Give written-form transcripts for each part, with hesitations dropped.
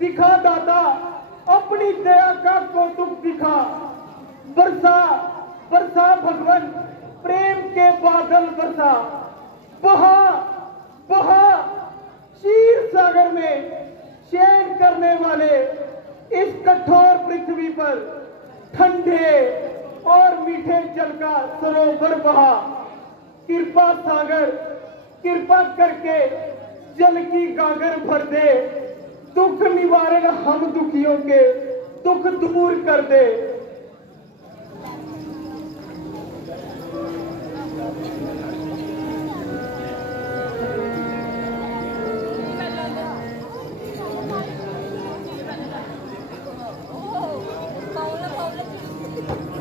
दिखा दाता अपनी दया का कौतुक दिखा। बरसा बरसा भगवान प्रेम के बादल बरसा। बहा बहा क्षीर सागर में शयन करने वाले इस कठोर पृथ्वी पर ठंडे और मीठे जल का सरोवर बहा। कृपा सागर कृपा करके जल की गागर भर दे। दुख निवारण हम दुखियों के दुख दूर कर दे।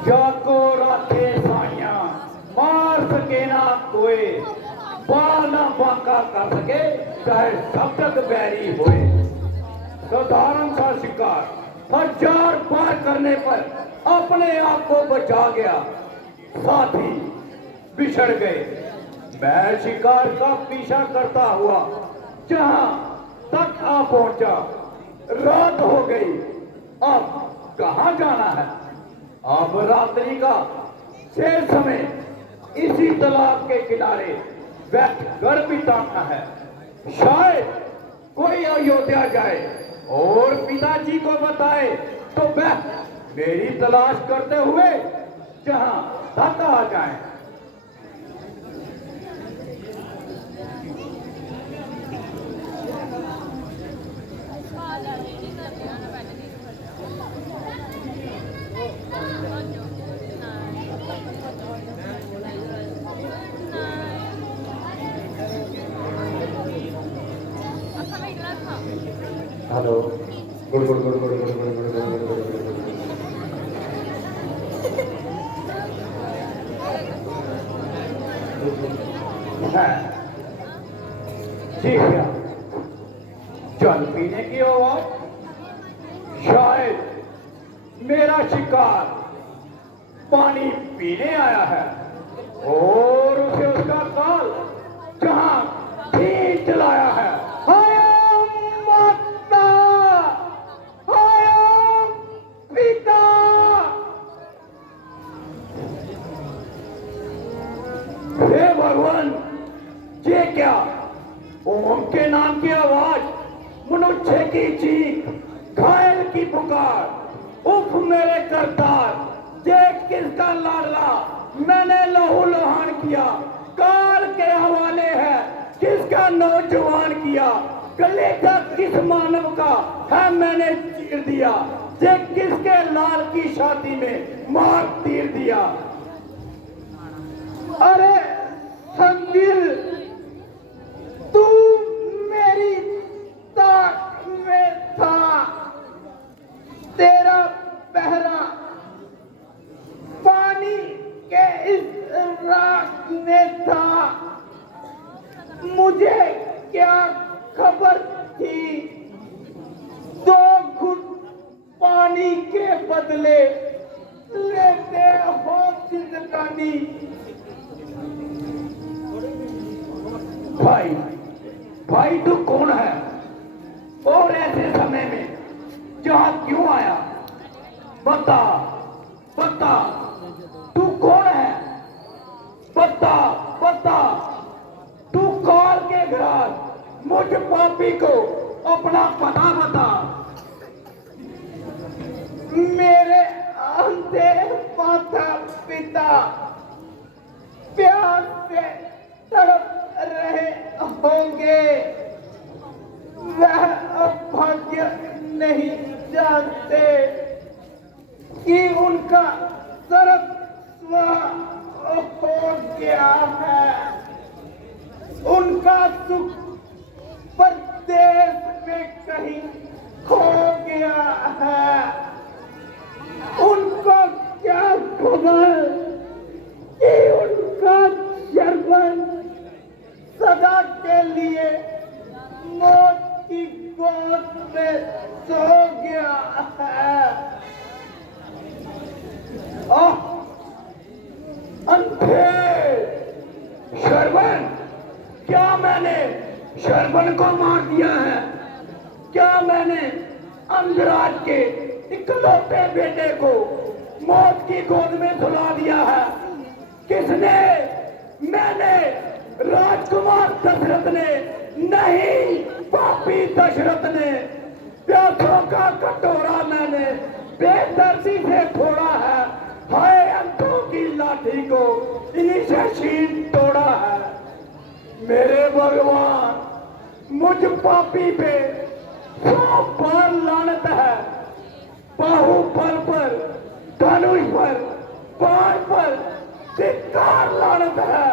जाको राखे साइया मार सके ना कोई, बाल ना बांका कर सके चाहे सब तक बैरी होए। साधारण सा शिकार हजार पार करने पर अपने आप को बचा गया, साथी बिछड़ गए। मैं शिकार का पीछा करता हुआ जहां तक आ पहुंचा, रात हो गई। अब कहां जाना है? अब रात्रि का शेष समय इसी तालाब के किनारे बैठ कर बिताना है। शायद कोई अयोध्या जाए और पिताजी को बताए तो वह मेरी तलाश करते हुए जहां तक आ जाए। Hello good good good good good good good good good जी क्या जल पीने की आवाज? शायद मेरा शिकार पानी पीने आया है और उसे उसका काल जहां खींच लाया है। हे भगवान, ये क्या? ओम के नाम की आवाज, मनुष्य की चीख, घायल की पुकार। उफ मेरे करतार, देख किसका लाडला मैंने लहू लोहान किया। काल के हवाले है किसका नौजवान किया। गले का किस मानव का है मैंने चीर दिया। देख किसके लाल की छाती में मार तीर दिया। अरे संदिल, तू मेरी ताक में था। तेरा पहरा पानी के इस रात में था। मुझे क्या खबर थी दो घुट पानी के बदले लेते हो जिंदगानी। भाई भाई तू कौन है और ऐसे समय में जहां क्यों आया? बता बता, तू कौन है? बता बता, तू काल के घराट मुझ पापी को अपना पता बता। मेरे अंधे माता पिता प्यार से तड़प रहे होंगे। वह अभाग्य नहीं जानते कि उनका सर्वस्व हो गया है। उनका सुख परदेश में कहीं खो गया है। उनको क्या खबर कि उनका शरबत सदा के लिए मौत की गोद में सो गया है। अंधे शरबन, क्या मैंने शरबन को मार दिया है? क्या मैंने अंगराज के इकलौते बेटे को मौत की गोद में झुला दिया है। किसने? मैंने, राजकुमार दशरथ ने नहीं, पापी दशरथ ने। प्यासों का कटोरा मैंने बेदर्दी से फोड़ा है, हाय अंतों की लाठी को इन्हीं से छीन तोड़ा है। मेरे भगवान, मुझ पापी पे 100 बार लानत है। बाहुबल पर, धनुष पर, बाण पर धिक्कार लानत है।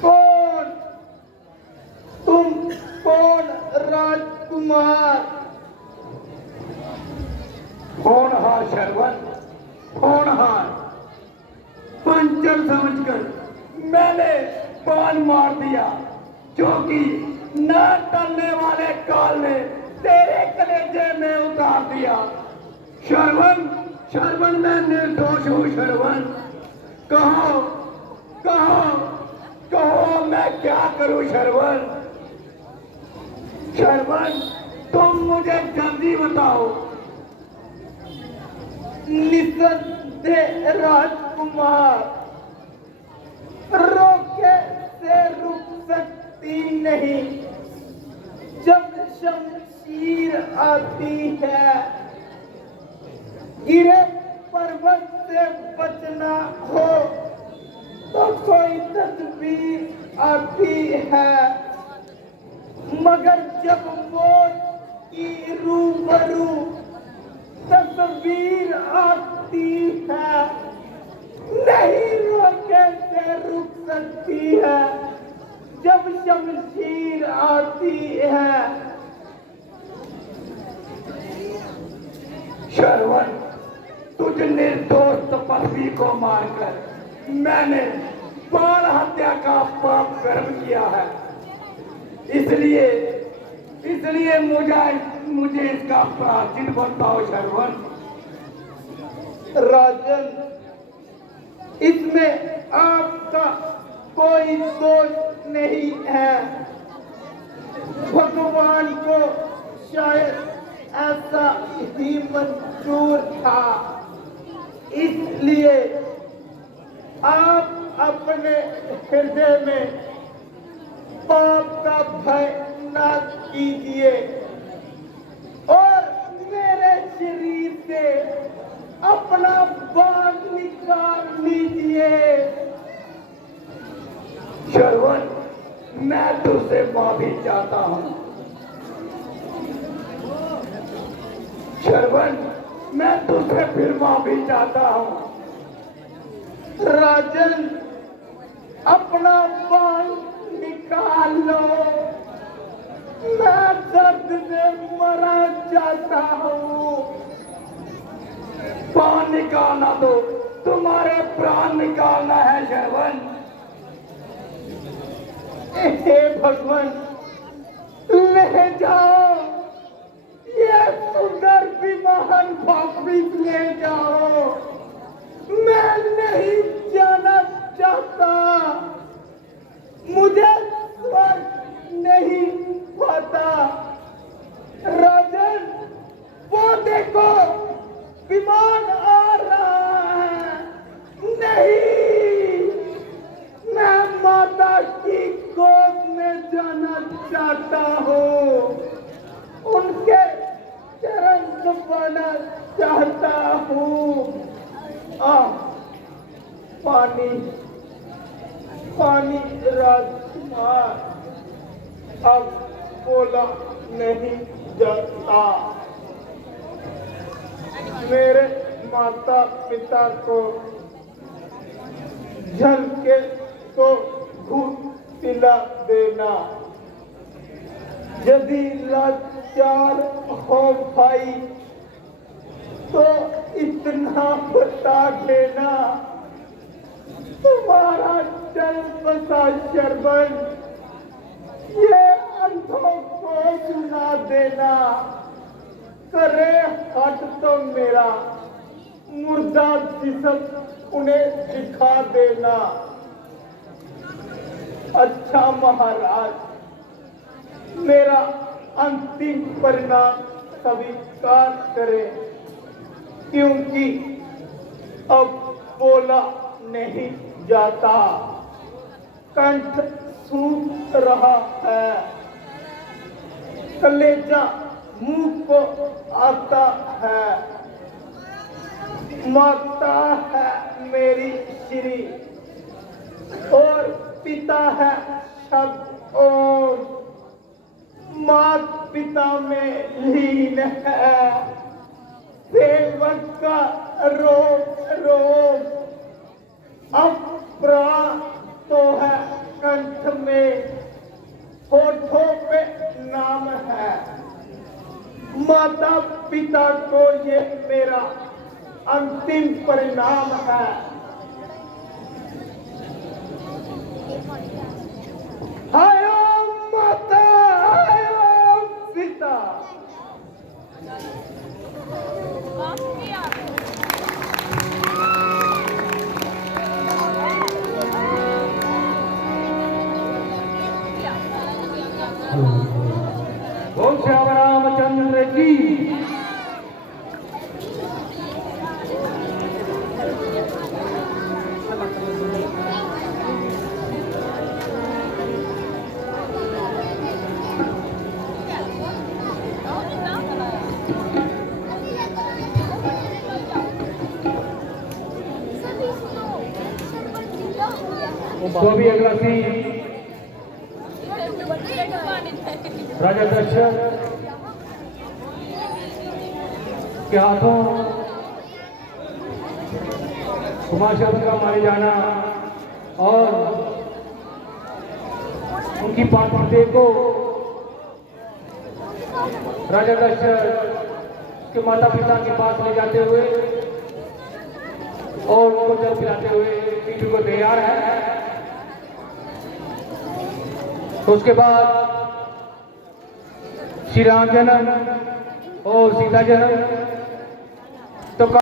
कौन तुम? कौन राजकुमार? होनहार शरवण, होनहार। पंचर समझकर मैंने बाण मार दिया, जो कि न टलने वाले काल ने तेरे कलेजे में उतार दिया। शरवण, शरवण, मैं निर्दोष हूँ शरवण। कहो, कहो, कहो मैं क्या करूं शरवण? शरवण, तुम मुझे जल्दी बताओ। निसंदेह राजकुमार, रोके से रुक सकती नहीं। जब शमशीर आती है, गिरे पर्वत से बचना हो तो कोई तदबीर आती है, मगर जब मौत की रूबरू तस्वीर आती है, नहीं रोके से रुक सकती है। जब शमशीर आती है। शरवण, तुझ निर्दोष तपस्वी को मारकर मैंने बाण हत्या का पाप कर्म किया है। इसलिए मुझे इसका प्रायश्चित बताओ शरवण। राजन, इसमें आपका कोई दोष नहीं है। भगवान को शायद ऐसा ही मंजूर था, इसलिए आप अपने हृदय में पाप का भय न कीजिए और मेरे शरीर से अपना बाण निकाल लीजिए। शरवण, मैं तुझसे माफी चाहता हूँ। शरवण, मैं तुझसे फिर माफी चाहता हूँ। राजन, अपना बाण निकाल लो, मैं दर्द से मरा जाता हूँ। बाण निकालना तो तुम्हारे प्राण निकालना है शरवण। हे भगवान, ले जाओ ये सुंदर विमान वापिस ले जाओ। मैं नहीं जाना चाहता, मुझे स्वर्ग नहीं पता। राजन, वो देखो विमान आ रहा है। नहीं, मैं माता की गोद में जाना चाहता हूँ, उनके चरण दबाना चाहता हूँ। पानी, पानी राजकुमार, अब बोला नहीं जाता। मेरे माता पिता को झलके तो घूट पिला देना। यदि लाचार हो भाई तो इतना बता देना। तुम्हारा जन्म बसा शरवण, ये अंधों को सुना देना। करे हट तो मेरा मुर्दा जिस्म उन्हें दिखा देना। अच्छा महाराज, मेरा अंतिम परिणाम स्वीकार करें, क्योंकि अब बोला नहीं जाता, कंठ सूख रहा है, कलेजा मुंह को आता है, माता है मेरी श्री और पिता है शब्द और मात पिता में लीन है, सेवक का रोग रोग अब प्राण तो है कंठ में, होठों पे नाम है, माता पिता को ये मेरा अंतिम परिणाम है। हाय माता, हाय पिता। बोल श्याम रामचंद्र की। तो अभी अगला सीन राजा दशरथ के हाथों कुमारशब्द का मारे जाना और उनकी पार्थिव को राजा दशरथ के माता पिता के पास ले जाते हुए और उनको जल पिलाते हुए पीछे को तैयार है। तो उसके बाद श्री राम जन्म और सीता जन्म